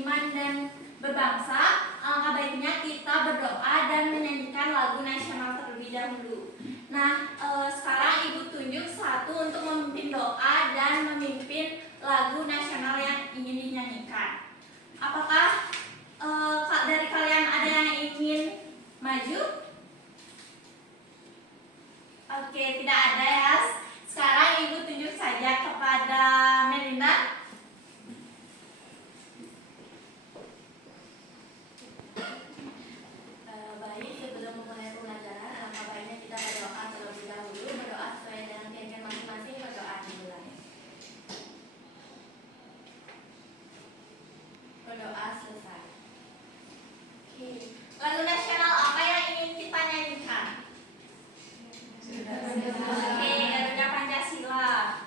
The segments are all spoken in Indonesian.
iman dan berbangsa, alangkah baiknya kita berdoa dan menyanyikan lagu nasional terlebih dahulu. Nah, sekarang Ibu tunjuk satu untuk memimpin doa dan memimpin lagu nasional yang ingin dinyanyikan. Apakah dari kalian ada yang ingin maju? Oke, tidak ada ya. Sekarang Ibu tunjuk saja kepada Melinda. Baik, sebelum memulai pembelajaran, alangkah baiknya kita berdoa terlebih dahulu. Berdoa sesuai dengan keyakinan masing-masing. Berdoa dimulai. Berdoa selesai. Oke. Lagu nasional apa yang ingin kita nyanyikan? Oke, Garuda Pancasila.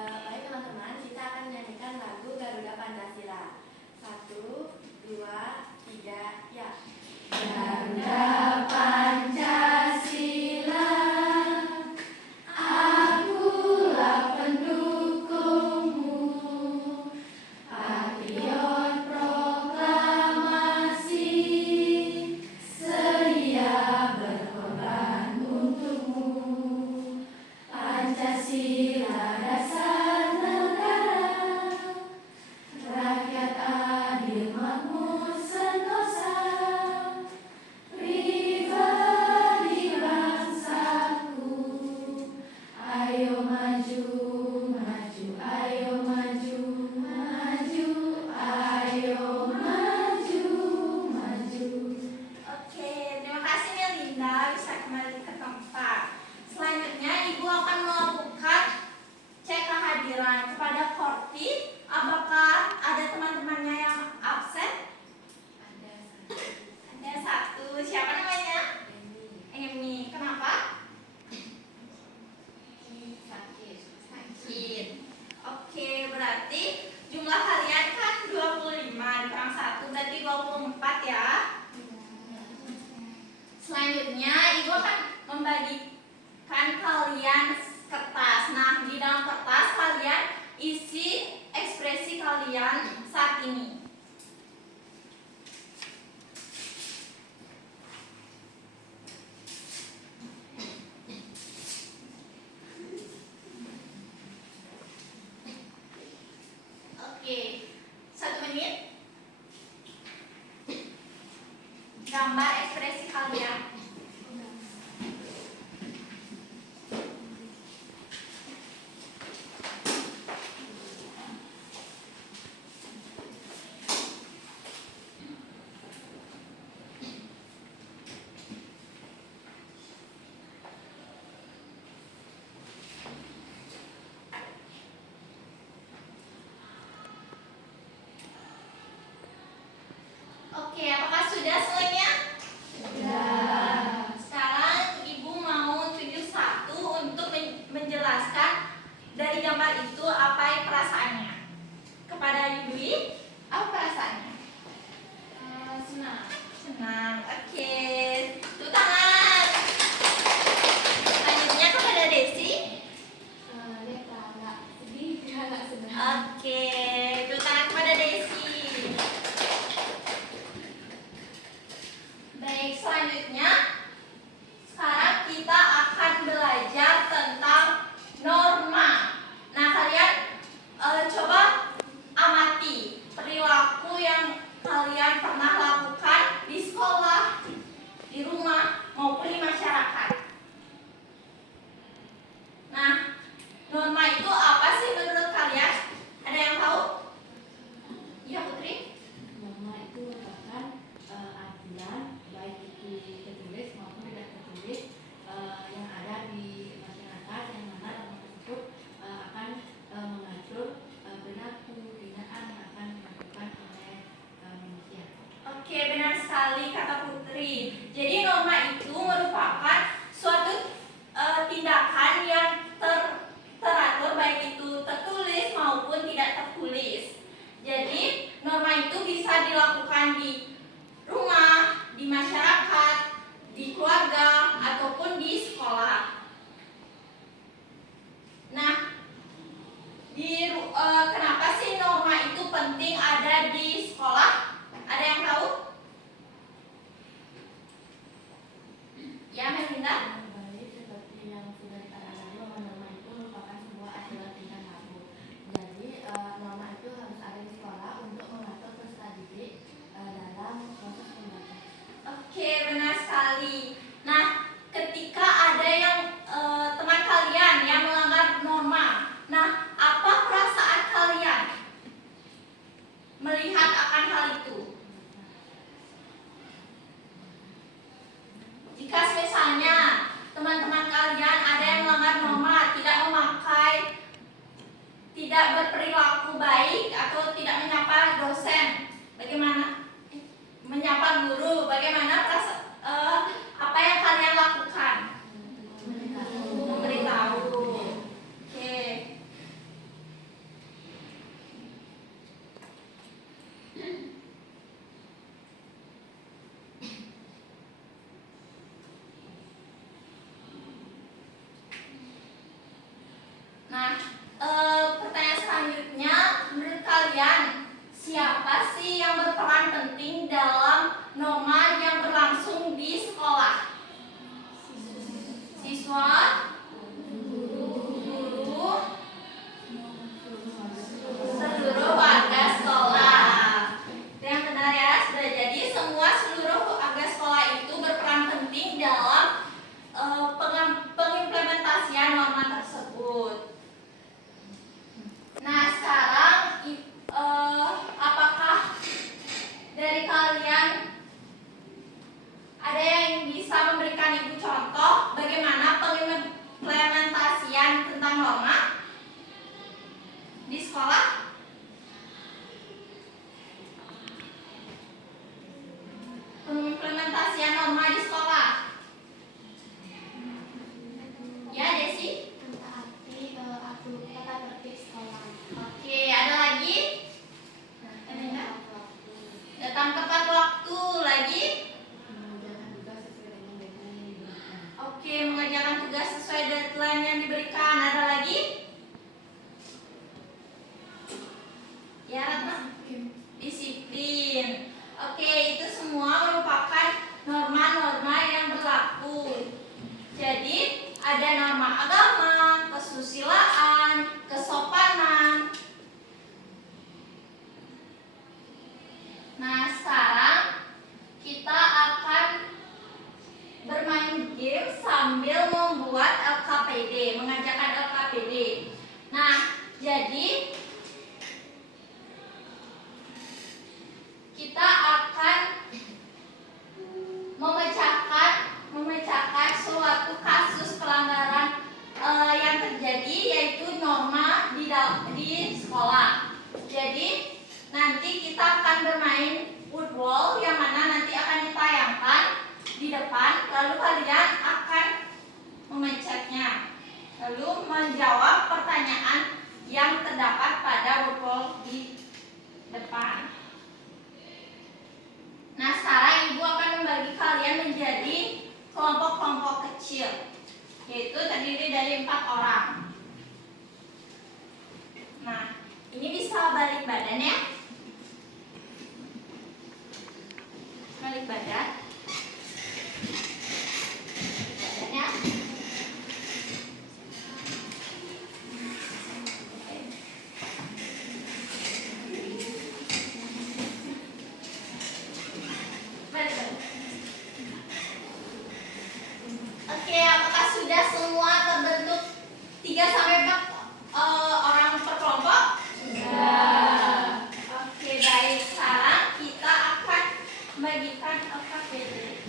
Baik teman-teman, kita akan menyanyikan lagu Garuda Pancasila. 1, 2, 3, ya. Garuda Pancasila, akulah pendukungmu, patriot proklamasi, sedia berkorban untukmu. Pancasila dasar negara, rakyat adil makmur sentosa, pribadi bangsaku. Ayo maju, maju, ayo maju, maju, ayo maju, maju. Oke, terima kasih Melinda, bisa kembali ke tempat. Selanjutnya Ibu akan melakukan cek kehadiran kepada Korti. Apakah ada teman-temannya yang absen? Ada satu. Siapa namanya? Emi. Kenapa? Sakit. Oke, berarti jumlah kalian kan 25 dikurang 1 berarti 24 ya. Selanjutnya Ibu akan membagikan kalian kertas. Nah, di dalam kertas kalian isi ekspresi kalian saat ini. Oke, 1 menit. Gambar ekspresi kalian. Oke, apakah sudah semuanya? Sudah. Sekarang Ibu mau tunjuk satu untuk menjelaskan dari gambar itu apa perasaannya. Kepada Ibu Dwi, apa perasaannya? Senang. Senang. Oke, tepuk tangan. Selanjutnya kepada Desi. Agak sedih, agak senang. Oke, tepuk tangan kepada Desi. Baik, selanjutnya sekarang kita akan belajar tentang norma. Nah, kalian coba amati perilaku yang kalian pernah lakukan di sekolah, di tidak berperilaku baik atau tidak menyapa dosen, bagaimana? Menyapa guru, bagaimana apa yang kalian lakukan? Memberitahu. Oke. Nah, pertanyaan selanjutnya, menurut kalian siapa sih yang berperan penting dalam norma yang berlangsung di sekolah? Siswa, guru, seluruh warga sekolah. Itu yang benar ya. Sudah jadi seluruh warga sekolah itu berperan penting dalam pengimplementasian norma tersebut. Nah, sekarang apakah dari kalian ada yang bisa memberikan ibu contoh bagaimana pengimplementasian tentang norma di sekolah? Pengimplementasian norma di sekolah. Ya, Desi? Mentaati tata tertib sekolah. Oke, ada lagi? Datang tepat waktu. Lagi? Oke, mengerjakan tugas sesuai deadline yang diberikan. Ada lagi? Ya, Ratna? Disiplin. Oke, itu semua merupakan norma-norma yang berlaku. Jadi, ada norma agama, kesusilaan, kesopanan. Nah, sekarang kita akan bermain game sambil membuat LKPD, mengerjakan LKPD. Nah, jadi kita akan memecahkan suatu kasus pelanggaran yang terjadi, yaitu norma di sekolah. Jadi nanti kita akan bermain football yang mana nanti akan ditayangkan di depan, lalu kalian akan memecatnya, lalu menjawab pertanyaan yang terdapat pada football di depan. Nah, sekarang ibu akan membagi kalian menjadi kelompok-kelompok kecil, yaitu terdiri dari 4 orang. Nah, ini bisa balik badan ya. Balik badan. Badan ya. Balik badan. Oke, apakah sudah semua terbentuk 3 sampai 4 orang per kelompok? Oke, baik. Sekarang kita akan membagikan LKPD.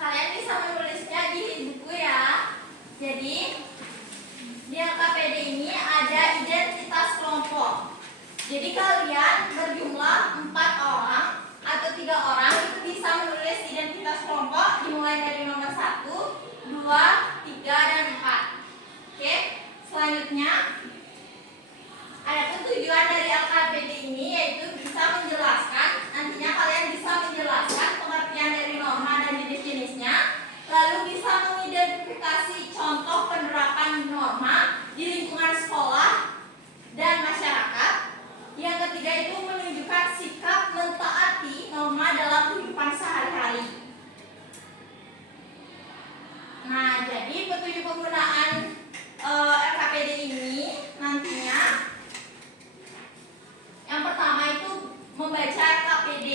Kalian bisa menulisnya di buku ya. Jadi di LKPD ini ada identitas kelompok. Jadi kalian berjumlah 4 orang atau 3 orang itu bisa menulis identitas kelompok dimulai dari nomor 1, 2, 3, dan 4. Oke, selanjutnya ada tujuan dari LKPD ini, yaitu bisa menjelaskan, nantinya kalian bisa menjelaskan pengertian dari norma dan jenis-jenisnya, lalu bisa mengidentifikasi contoh penerapan norma di lingkungan sekolah dan masyarakat. Yang ketiga itu menunjukkan sikap mentaati norma dalam kehidupan sehari-hari. Nah, jadi petunjuk penggunaan LKPD ini nantinya yang pertama itu membaca LKPD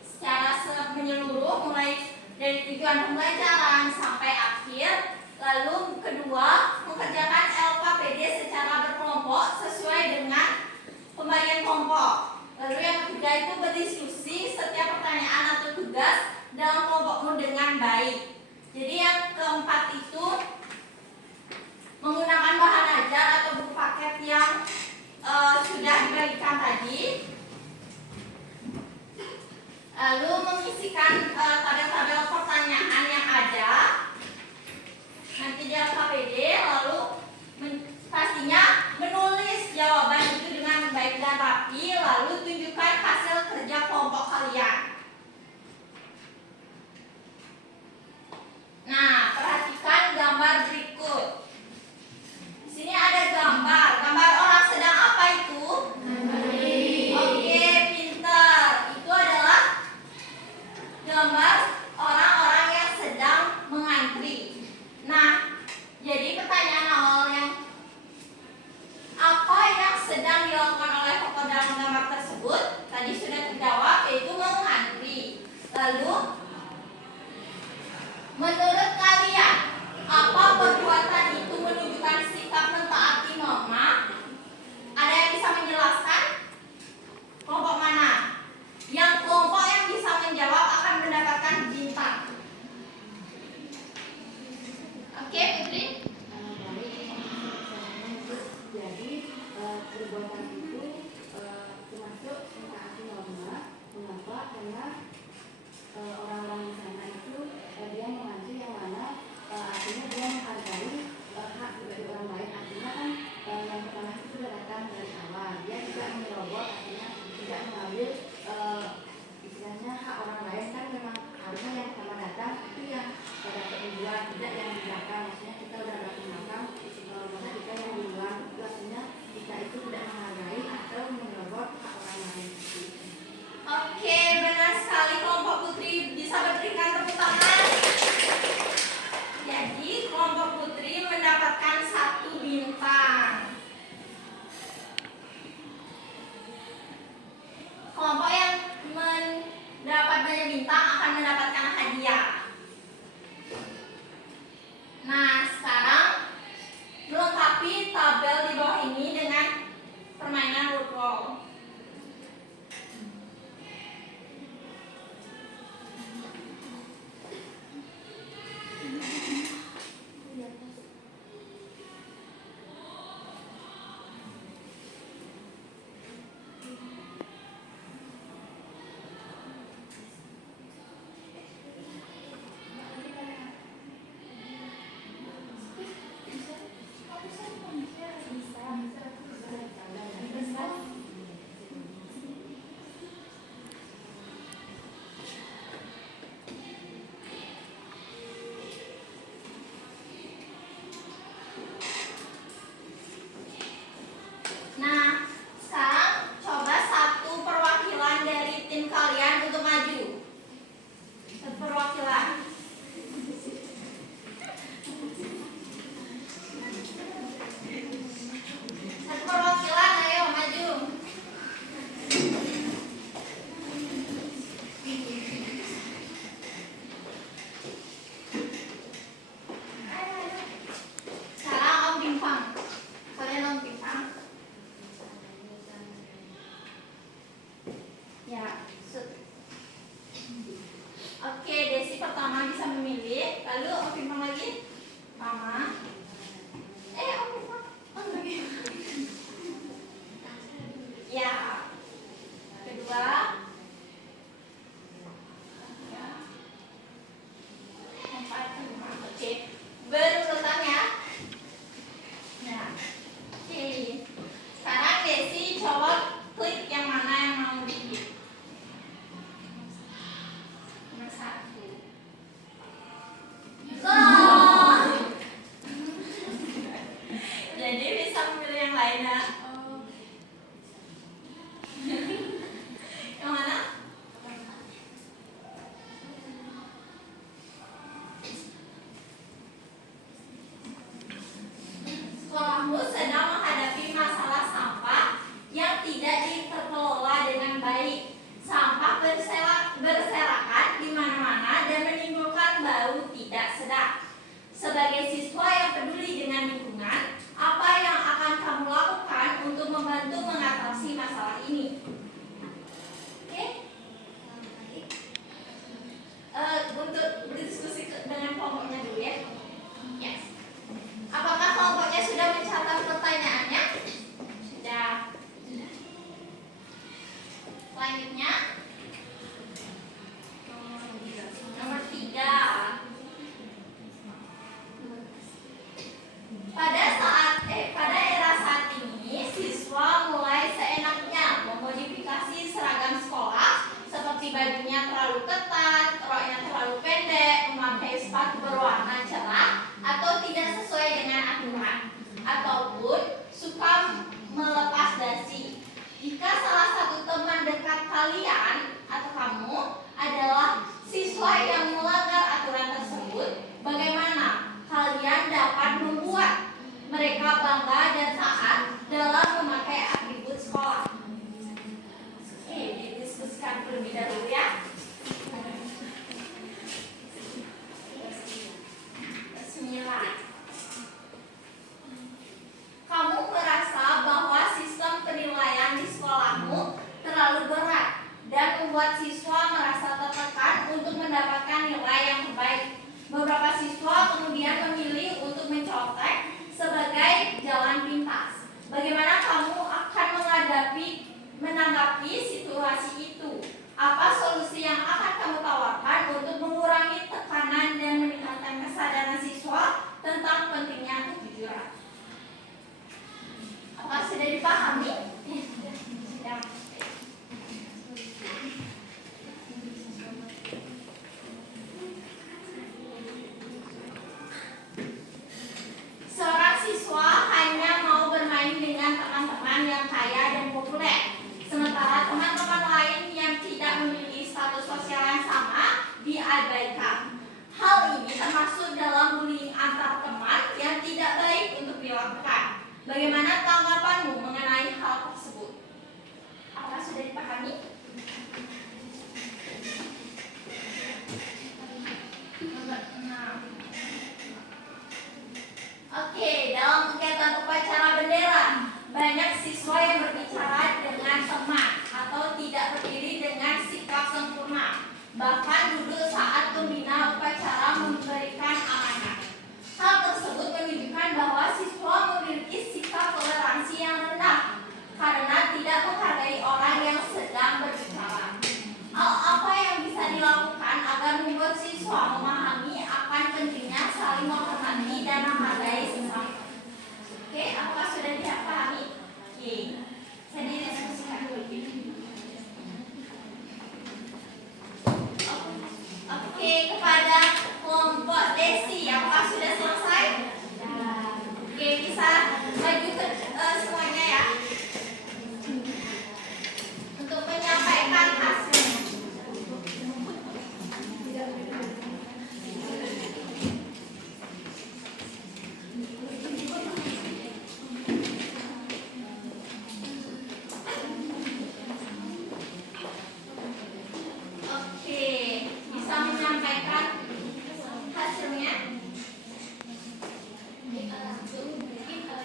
secara menyeluruh mulai dari tujuan pembelajaran sampai akhir. Lalu kedua, mengerjakan LKPD secara berkelompok sesuai dengan pembagian kelompok. Lalu yang ketiga itu berdiskusi setiap pertanyaan atau tugas dalam kelompokmu dengan baik. Jadi yang keempat itu menggunakan bahan ajar atau buku paket yang sudah dibagikan tadi. Lalu mengisikan tabel-tabel pertanyaan yang ada nanti di LKPD. Lalu pastinya menulis jawaban itu dengan baik dan rapi. Lalu tunjukkan hasil kerja kelompok kalian. Nah, perhatikan gambar berikut. Di sini ada gambar orang sedang apa itu? Oke, pintar. Itu adalah gambar orang-orang yang sedang mengantri. Nah, jadi pertanyaan awal yang apa yang sedang dilakukan oleh tokoh dalam gambar tersebut tadi sudah terjawab, yaitu mengantri. Lalu menurut kalian, apa perbuatan itu menunjukkan sikap mentaati norma? Ada yang bisa menjelaskan? Kelompok mana? Yang kelompok yang bisa menjawab akan mendapatkan bintang. Oke, Putri? Jadi perbuatan itu termasuk mentaati norma. Mengapa? Karena orang-orang di sana itu dia mengantri yang mana artinya dia menghargai hak dari orang lain. Artinya kan yang pertama itu sudah datang dari awal. Dia tidak menyerobot, artinya tidak mengambil istilahnya hak orang lain. Kan memang harusnya yang pertama datang itu yang dapat duluan, tidak yang di belakang. Maksudnya kita udah dapat di belakang, maka kita yang duluan. Itu artinya kita itu tidak menghargai atau menyerobot hak orang lain. Oke, benar sekali kelompok Putri, bisa berikan tepuk tangan. Jadi kelompok Putri mendapatkan 1 bintang. Kelompok yang mendapat banyak bintang akan mendapatkan hadiah. Nah, sekarang melengkapi tabel di bawah ini dengan permainan word roll. Nah, sekarang coba satu perwakilan dari tim kalian untuk maju. Satu perwakilan. Satu perwakilan, ayo maju. Sekarang Om Pimpang. Kalian Om Pimpang. Ya, oke, Desi pertama bisa memilih. Lalu Om Pimpang lagi. Mama. Om Pimpang. Oh, lagi. Ya. Kedua. Ya. 4, 5. Oke. Berurutan ya. Nah. Oke. Sekarang Desi coba klik yang mana yang mau dipilih. Nomor 1. Sebagai siswa yang peduli dengan lingkungan, apa yang akan kamu lakukan untuk membantu mengatasi masalah ini? Oke? Untuk berdiskusi dengan kelompoknya dulu ya. Yes. Apakah kelompoknya sudah mencatat pertanyaannya? Sudah. Selanjutnya, nomor 3. Pada era saat ini, siswa mulai seenaknya memodifikasi seragam sekolah seperti bajunya terlalu ketat, roknya terlalu pendek, memakai sepatu berwarna cerah atau tidak sesuai dengan aturan, ataupun suka melepas dasi. Jika salah satu teman dekat kalian atau kamu adalah siswa yang melanggar aturan tersebut, bagaimana kalian dapat membuat mereka bangga dan taat dalam memakai atribut sekolah? Oke, didiskusikan terlebih dahulu ya. Bismillah. Kamu merasa bahwa sistem penilaian di sekolahmu terlalu berat dan membuat siswa merasa tertekan untuk mendapatkan nilai yang terbaik. Beberapa siswa kemudian memilih untuk mencontek sebagai jalan pintas. Bagaimana kamu akan menanggapi situasi itu? Apa solusi yang akan kamu tawarkan untuk mengurangi tekanan dan meningkatkan kesadaran siswa tentang pentingnya kejujuran? Apa sudah dipahami? Ya. Seorang siswa hanya mau bermain dengan teman-teman yang kaya dan populer, sementara teman-teman lain yang tidak memiliki status sosial yang sama diabaikan. Hal ini termasuk dalam bullying antar teman yang tidak baik untuk dilakukan. Bagaimana tanggapanmu mengenai hal tersebut? Apakah sudah dipahami? Nomor 6. Oke, dalam kegiatan upacara bendera, banyak siswa yang berbicara dengan teman atau tidak berdiri dengan sikap sempurna, bahkan duduk saat pembina upacara memberikan amanat. Hal tersebut menunjukkan bahwa siswa memiliki sikap toleransi yang rendah karena tidak menghargai orang yang sedang berbicara. Apa yang bisa dilakukan agar membuat siswa memahami akan pentingnya saling menghormati dan menghargai sesama? Oke, apakah sudah dipahami? Oke, saya didiskusikan dulu. Oke, kepada kelompok Desi, apakah sudah selesai? Oke, bisa maju ke semuanya ya untuk menyampaikan hasil. Oke, bisa menyampaikan hasilnya?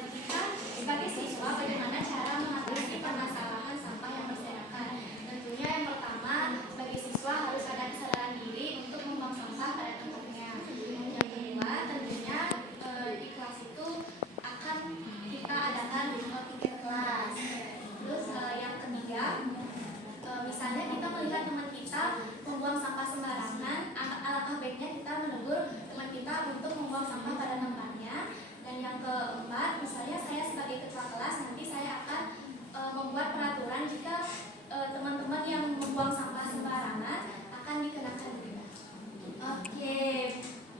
Kita sebagai siswa bagaimana cara mengatasi permasalahan sampah yang berserakan? Tentunya yang pertama, sebagai siswa harus ada kesadaran diri untuk membuang sampah pada tempatnya. Yang kedua, tentunya di kelas itu akan kita adakan tiket kelas. Terus yang ketiga, misalnya kita melihat teman kita membuang sampah sembarangan, alangkah baiknya kita menegur teman kita untuk membuang sampah pada tempatnya. Dan yang keempat, misalnya saya sebagai ketua kelas, nanti saya akan membuat peraturan jika teman-teman yang membuang sampah sembarangan akan dikenakan denda. Oke,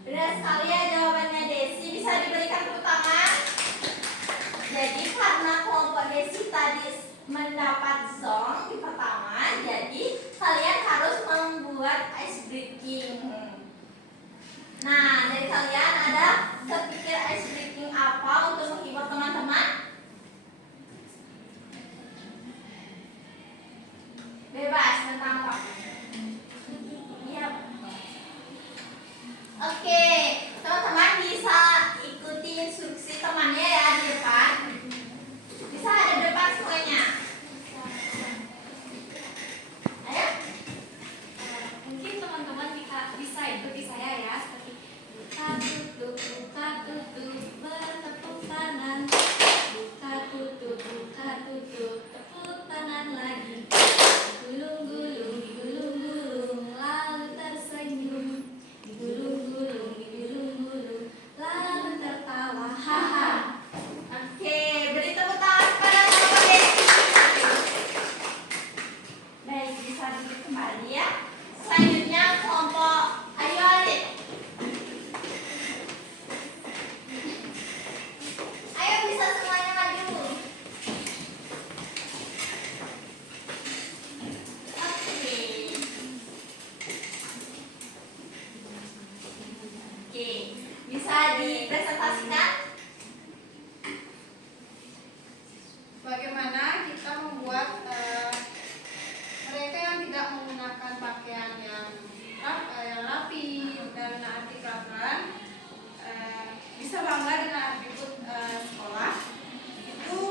benar sekali ya jawabannya Desi. Bisa diberikan tepuk tangan. Jadi karena kelompok Desi tadi mendapat zong di pertama, jadi kalian harus membuat ice breaking. Nah, dari kalian ada kepikir ice breaking apa untuk menghibur teman-teman? bisa dipresentasikan? Bagaimana kita membuat mereka yang tidak menggunakan pakaian yang rapi dan anti-kelaparan bisa bangga dengan atribut sekolah. Itu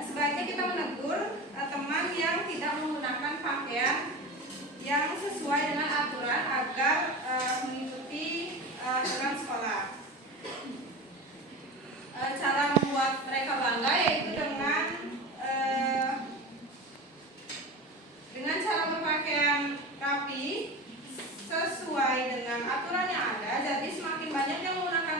sebaiknya kita menegur teman yang tidak menggunakan pakaian yang sesuai dengan aturan agar mengikuti aturan sekolah. Cara membuat mereka bangga yaitu dengan cara berpakaian rapi sesuai dengan aturan yang ada. Jadi semakin banyak yang menggunakan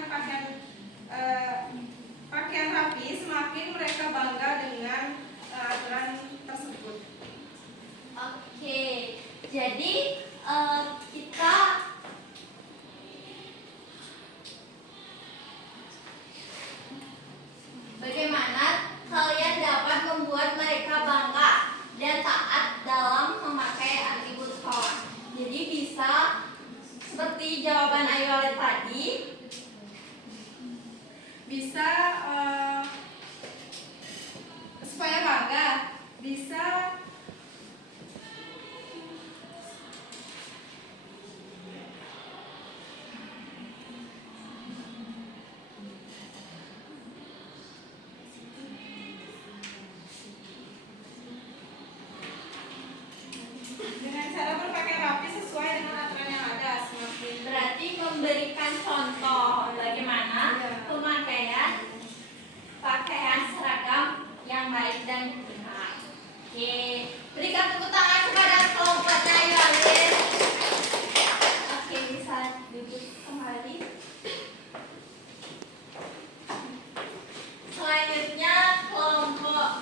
pakaian rapi, semakin mereka bangga dengan aturan tersebut. Oke, jadi kita bagaimana kalian dapat membuat mereka bangga dan taat dalam memakai atribut sekolah. Jadi bisa seperti jawaban Ayu tadi, Bisa supaya bangga, bisa dengan cara berpakaian rapi sesuai dengan aturan yang ada. Semakin berarti memberikan contoh bagaimana pakaian seragam yang baik dan benar. Oke, berikan tepuk tangan kepada kelompoknya Yolin. Oke, bisa duduk kembali. Selanjutnya kelompok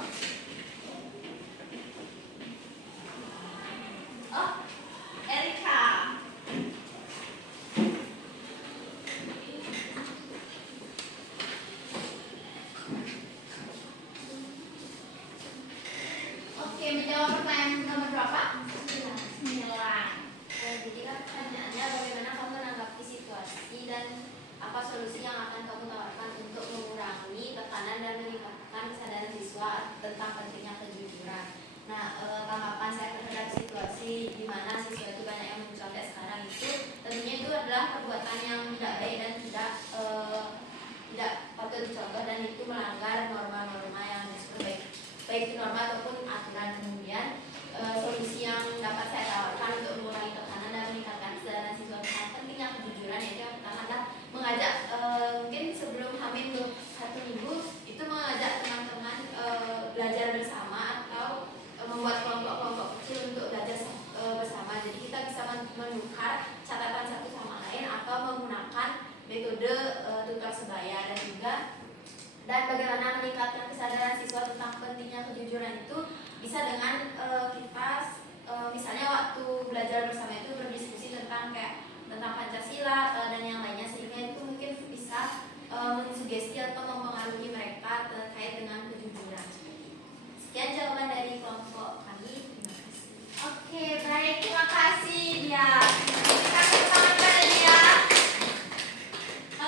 Erika. Oke, menjawab pertanyaan nomor berapa? 9. Jadi kan pertanyaannya bagaimana kamu menanggapi situasi dan apa solusi yang akan kamu tawarkan untuk mengurangi tekanan dan meningkatkan kesadaran siswa tentang pentingnya kejujuran. Nah, tanggapan saya terhadap situasi di mana siswa itu banyak yang mencontek sekarang itu tentunya itu adalah perbuatan yang tidak baik dan tidak patut dicontoh dan itu melanggar norma-norma yang disebut baik itu norma ataupun aturan. Kemudian solusi yang dapat saya tawarkan untuk mengurangi tekanan dan meningkatkan kesadaran siswa tentang pentingnya kejujuran yaitu yang pertama adalah mengajak mungkin sebelum hamil 1 minggu itu mengajak teman-teman belajar bersama atau membuat kelompok-kelompok kecil untuk belajar bersama. Jadi kita bisa menukar catatan satu sama lain atau menggunakan metode tutor sebaya dan bagaimana meningkatkan kesadaran siswa tentang pentingnya kejujuran itu bisa dengan kita misalnya waktu belajar bersama itu berdiskusi tentang Pancasila dan yang lainnya sehingga itu mungkin bisa mensugesti atau mempengaruhi mereka terkait dengan kejujuran. Sekian jawaban dari kelompok kami. Terima kasih. Oke, baik, terima kasih dia. Kita tangan pada dia.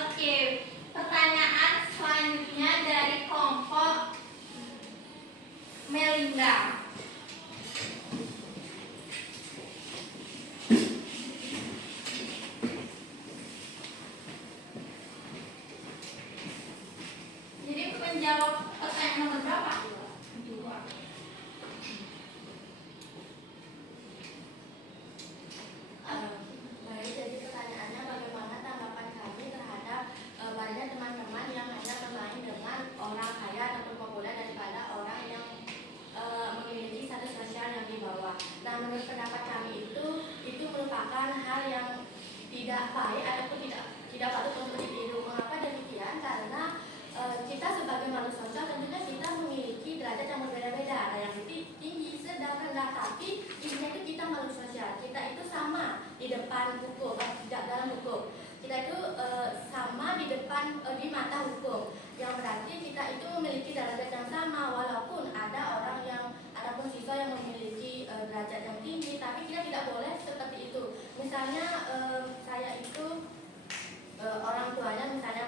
Oke, pertanyaan selanjutnya dari kelompok Melinda. Jadi menjawab pertanyaan nomor berapa? 2. Baik, jadi pertanyaannya bagaimana tanggapan kami terhadap banyaknya teman-teman yang hanya bermain dengan orang kaya ataupun populer daripada orang yang memiliki status sosial yang di bawah. Nah, menurut pendapat kami itu merupakan hal yang tidak baik ataupun tidak patut untuk ditiru. Mengapa demikian? Karena kita sebagai manusia sosial tentunya kita memiliki derajat yang berbeda-beda. Ada yang tinggi, sedang, rendah, tapi intinya itu kita manusia sosial. Kita itu sama di depan hukum, tidak dalam hukum. Kita itu sama di depan di mata hukum. Yang berarti kita itu memiliki derajat yang sama walaupun ada siswa yang memiliki derajat yang tinggi, tapi kita tidak boleh seperti itu. Misalnya saya itu orang tuanya misalnya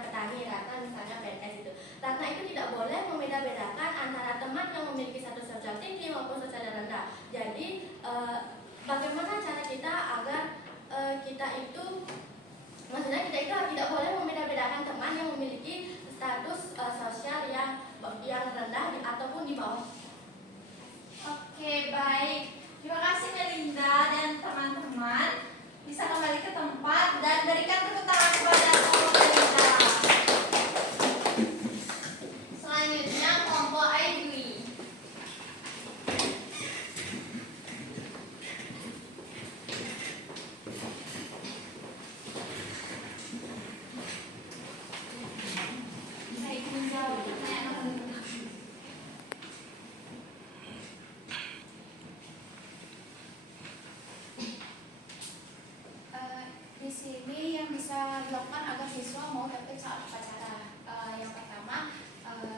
sini yang bisa dilakukan agar siswa mau tertib saat upacara. Yang pertama,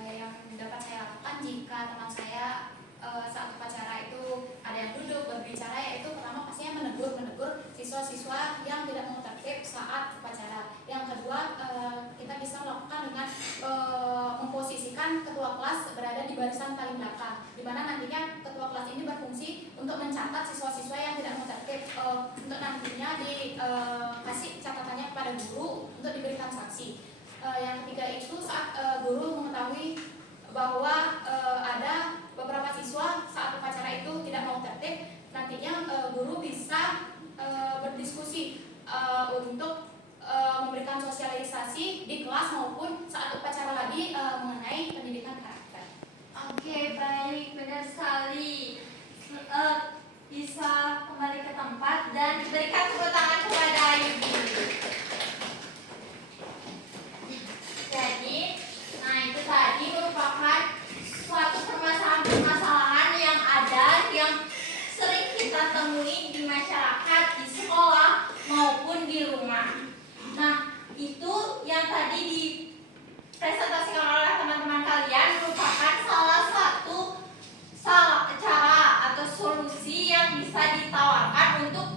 yang dapat saya lakukan jika teman saya saat upacara itu ada yang duduk berbicara, yaitu pertama pastinya menegur siswa-siswa yang tidak mau tertib saat upacara. Yang kedua, kita bisa melakukan dengan memposisikan ketua kelas berada di barisan paling belakang, di mana nantinya ketua kelas ini berfungsi untuk mencatat siswa-siswa yang tidak mau tertib, untuk nantinya dikasih catatannya kepada guru untuk diberikan sanksi. Yang ketiga itu saat guru mengetahui bahwa ada beberapa siswa saat upacara itu tidak mau tertib, nantinya guru bisa berdiskusi untuk memberikan sosialisasi di kelas maupun saat upacara lagi mengenai pendidikan karakter. Oke, baik, benar sekali. Bisa kembali ke tempat dan berikan tepuk tangan kepada Ayu dulu. Jadi, nah itu tadi merupakan suatu permasalahan-permasalahan yang ada yang sering kita temui di masyarakat, di sekolah maupun di rumah. Nah, itu yang tadi dipresentasikan oleh teman-teman kalian merupakan salah satu cara atau solusi yang bisa ditawarkan untuk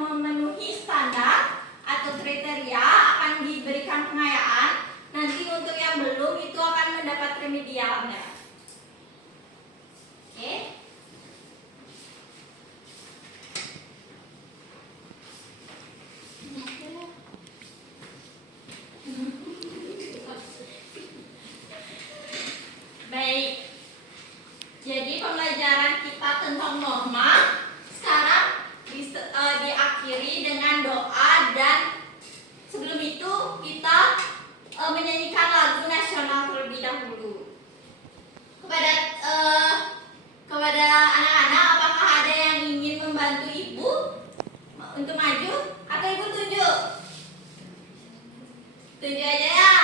memenuhi standar atau kriteria akan diberikan pengayaan. Nanti untuk yang belum itu akan mendapat remedialnya. Oke. Baik. Jadi pembelajaran kita tentang norma sekarang diakhiri dengan doa, dan sebelum itu kita menyanyikan lagu nasional terlebih dahulu. Kepada anak-anak, apakah ada yang ingin membantu ibu untuk maju atau ibu tunjuk? Tunjuk aja ya.